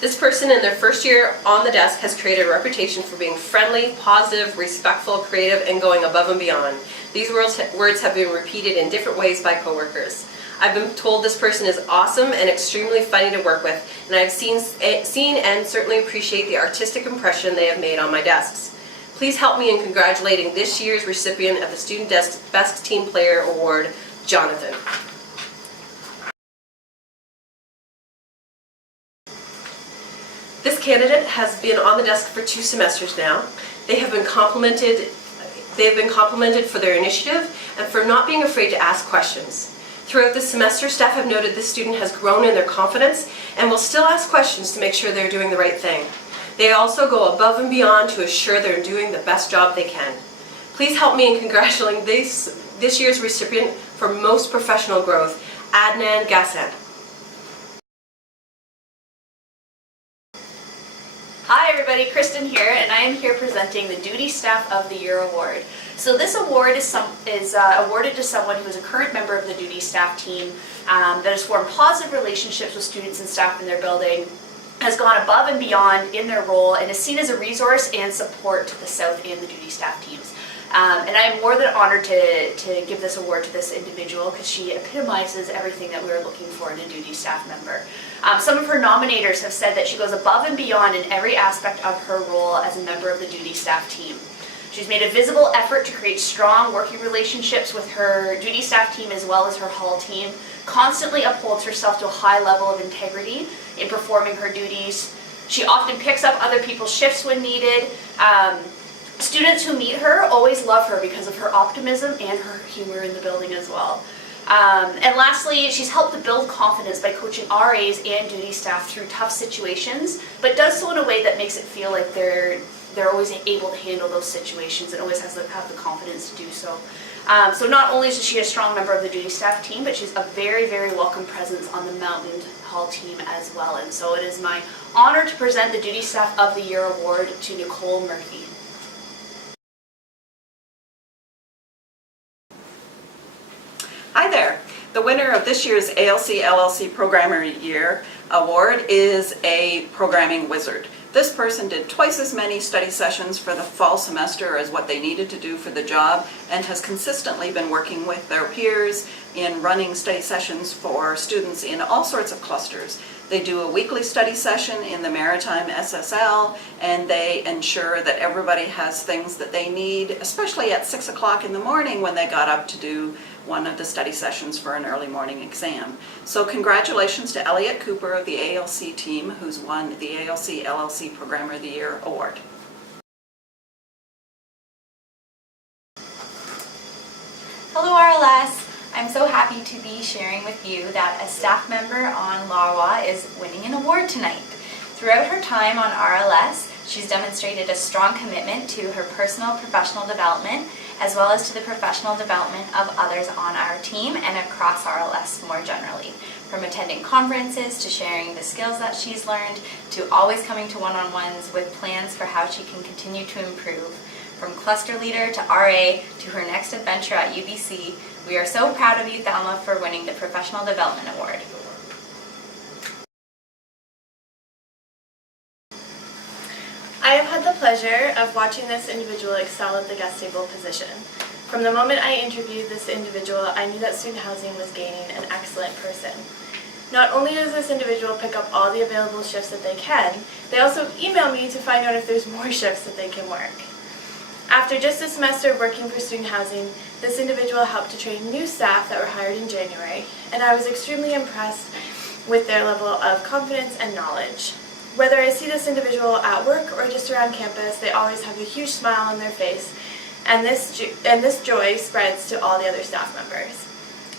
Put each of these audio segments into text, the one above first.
This person in their first year on the desk has created a reputation for being friendly, positive, respectful, creative, and going above and beyond. These words have been repeated in different ways by coworkers. I've been told this person is awesome and extremely funny to work with, and I've seen and certainly appreciate the artistic impression they have made on my desks. Please help me in congratulating this year's recipient of the Student Desk Best Team Player Award, Jonathan. This candidate has been on the desk for 2 semesters now. They have been complimented for their initiative and for not being afraid to ask questions. Throughout the semester, staff have noted this student has grown in their confidence and will still ask questions to make sure they're doing the right thing. They also go above and beyond to assure they're doing the best job they can. Please help me in congratulating this year's recipient for most professional growth, Adnan Gassan. Hi everybody, Kristen here, and I am here presenting the Duty Staff of the Year Award. So this award is awarded to someone who is a current member of the Duty Staff team that has formed positive relationships with students and staff in their building, has gone above and beyond in their role, and is seen as a resource and support to the South and the Duty Staff teams. And I am more than honored to give this award to this individual because she epitomizes everything that we are looking for in a Duty Staff member. Some of her nominators have said that she goes above and beyond in every aspect of her role as a member of the Duty Staff team. She's made a visible effort to create strong working relationships with her Duty Staff team as well as her hall team, constantly upholds herself to a high level of integrity in performing her duties. She often picks up other people's shifts when needed. Students who meet her always love her because of her optimism and her humor in the building as well. And lastly, she's helped to build confidence by coaching RAs and duty staff through tough situations, but does so in a way that makes it feel like they're always able to handle those situations and always have the confidence to do so. So not only is she a strong member of the duty staff team, but she's a very, very welcome presence on the Mountain Hall team as well. And so it is my honor to present the Duty Staff of the Year Award to Nicole Murphy. Hi there. The winner of this year's ALC LLC Programmer Year Award is a programming wizard. This person did twice as many study sessions for the fall semester as what they needed to do for the job and has consistently been working with their peers in running study sessions for students in all sorts of clusters. They do a weekly study session in the Maritime SSL, and they ensure that everybody has things that they need, especially at 6 o'clock in the morning when they got up to do one of the study sessions for an early morning exam. So congratulations to Elliot Cooper of the ALC team, who's won the ALC LLC Programmer of the Year Award. Hello RLS! I'm so happy to be sharing with you that a staff member on LAWA is winning an award tonight. Throughout her time on RLS, she's demonstrated a strong commitment to her personal professional development as well as to the professional development of others on our team and across RLS more generally. From attending conferences to sharing the skills that she's learned to always coming to one-on-ones with plans for how she can continue to improve. From cluster leader to RA to her next adventure at UBC, we are so proud of you, Thelma, for winning the Professional Development Award. I have had the pleasure of watching this individual excel at the guest table position. From the moment I interviewed this individual, I knew that student housing was gaining an excellent person. Not only does this individual pick up all the available shifts that they can, they also email me to find out if there's more shifts that they can work. After just a semester of working for student housing, this individual helped to train new staff that were hired in January, and I was extremely impressed with their level of confidence and knowledge. Whether I see this individual at work or just around campus, they always have a huge smile on their face, and this joy spreads to all the other staff members.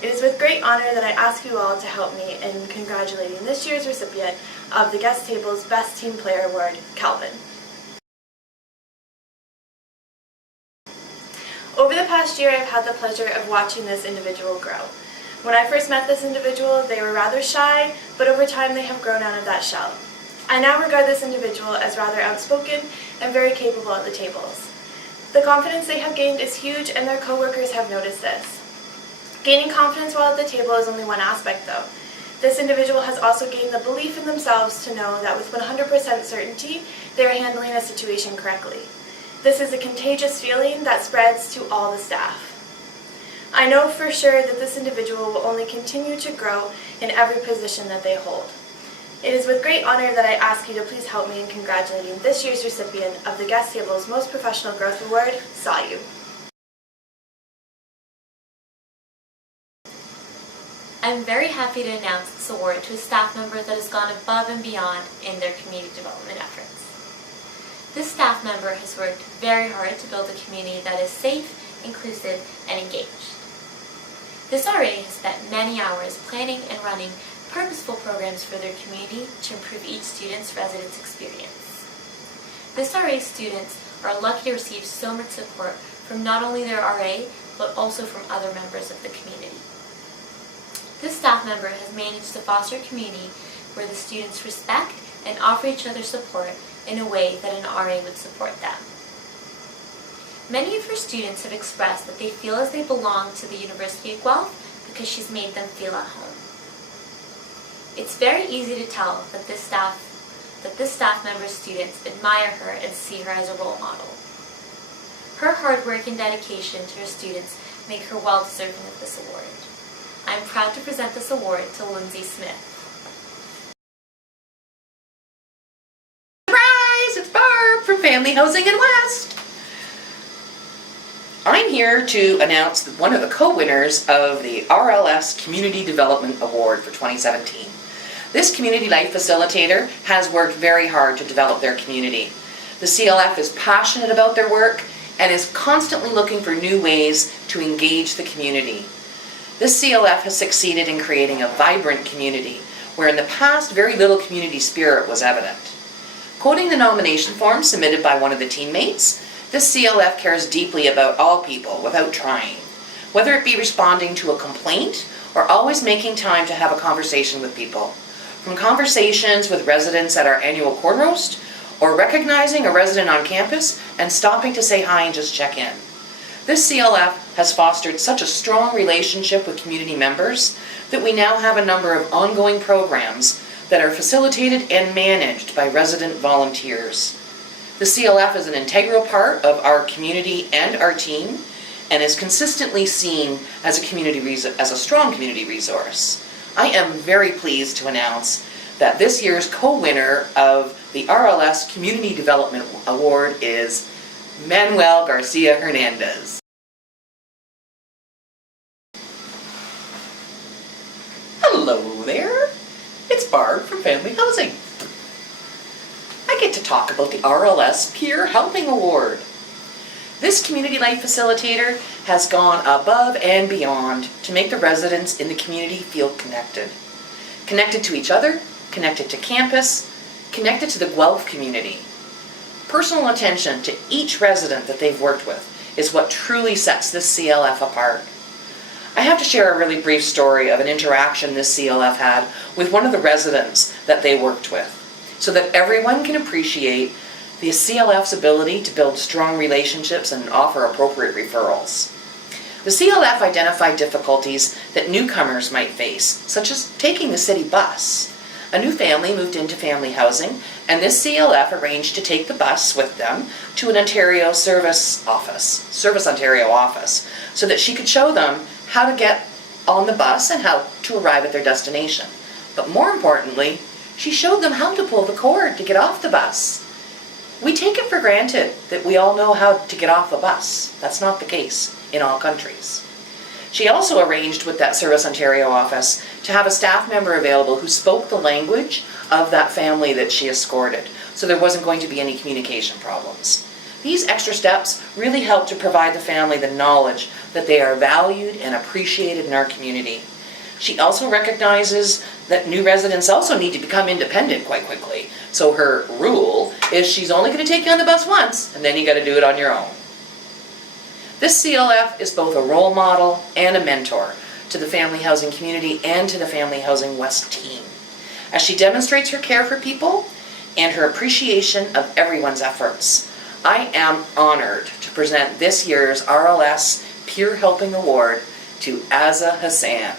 It is with great honor that I ask you all to help me in congratulating this year's recipient of the Guest Table's Best Team Player Award, Calvin. Over the past year, I've had the pleasure of watching this individual grow. When I first met this individual, they were rather shy, but over time they have grown out of that shell. I now regard this individual as rather outspoken and very capable at the tables. The confidence they have gained is huge, and their coworkers have noticed this. Gaining confidence while at the table is only one aspect though. This individual has also gained the belief in themselves to know that with 100% certainty, they are handling a situation correctly. This is a contagious feeling that spreads to all the staff. I know for sure that this individual will only continue to grow in every position that they hold. It is with great honor that I ask you to please help me in congratulating this year's recipient of the Guest Table's Most Professional Growth Award, Sayu. I'm very happy to announce this award to a staff member that has gone above and beyond in their community development efforts. This staff member has worked very hard to build a community that is safe, inclusive, and engaged. This RA has spent many hours planning and running purposeful programs for their community to improve each student's residence experience. This RA's students are lucky to receive so much support from not only their RA, but also from other members of the community. This staff member has managed to foster a community where the students respect and offer each other support in a way that an RA would support them. Many of her students have expressed that they feel as they belong to the University of Guelph because she's made them feel at home. It's very easy to tell that this staff member's students admire her and see her as a role model. Her hard work and dedication to her students make her well deserving of this award. I am proud to present this award to Lindsay Smith. Surprise! It's Barb from Family Housing in West. I'm here to announce one of the co-winners of the RLS Community Development Award for 2017. This community life facilitator has worked very hard to develop their community. The CLF is passionate about their work and is constantly looking for new ways to engage the community. This CLF has succeeded in creating a vibrant community where in the past very little community spirit was evident. Quoting the nomination form submitted by one of the teammates, this CLF cares deeply about all people without trying, whether it be responding to a complaint or always making time to have a conversation with people. From conversations with residents at our annual corn roast, or recognizing a resident on campus and stopping to say hi and just check in. This CLF has fostered such a strong relationship with community members that we now have a number of ongoing programs that are facilitated and managed by resident volunteers. The CLF is an integral part of our community and our team and is consistently seen as a strong community resource. I am very pleased to announce that this year's co-winner of the RLS Community Development Award is Manuel Garcia Hernandez. Hello there, it's Barb from Family Housing. I get to talk about the RLS Peer Helping Award. This community life facilitator has gone above and beyond to make the residents in the community feel connected. Connected to each other, connected to campus, connected to the Guelph community. Personal attention to each resident that they've worked with is what truly sets this CLF apart. I have to share a really brief story of an interaction this CLF had with one of the residents that they worked with, so that everyone can appreciate the CLF's ability to build strong relationships and offer appropriate referrals. The CLF identified difficulties that newcomers might face, such as taking the city bus. A new family moved into family housing, and this CLF arranged to take the bus with them to an Ontario Service Ontario office, so that she could show them how to get on the bus and how to arrive at their destination. But more importantly, she showed them how to pull the cord to get off the bus. We take it for granted that we all know how to get off a bus. That's not the case in all countries. She also arranged with that Service Ontario office to have a staff member available who spoke the language of that family that she escorted, so there wasn't going to be any communication problems. These extra steps really help to provide the family the knowledge that they are valued and appreciated in our community. She also recognizes that new residents also need to become independent quite quickly. So her rule is she's only going to take you on the bus once, and then you got to do it on your own. This CLF is both a role model and a mentor to the family housing community and to the Family Housing West team, as she demonstrates her care for people and her appreciation of everyone's efforts. I am honored to present this year's RLS Peer Helping Award to Azza Hassan.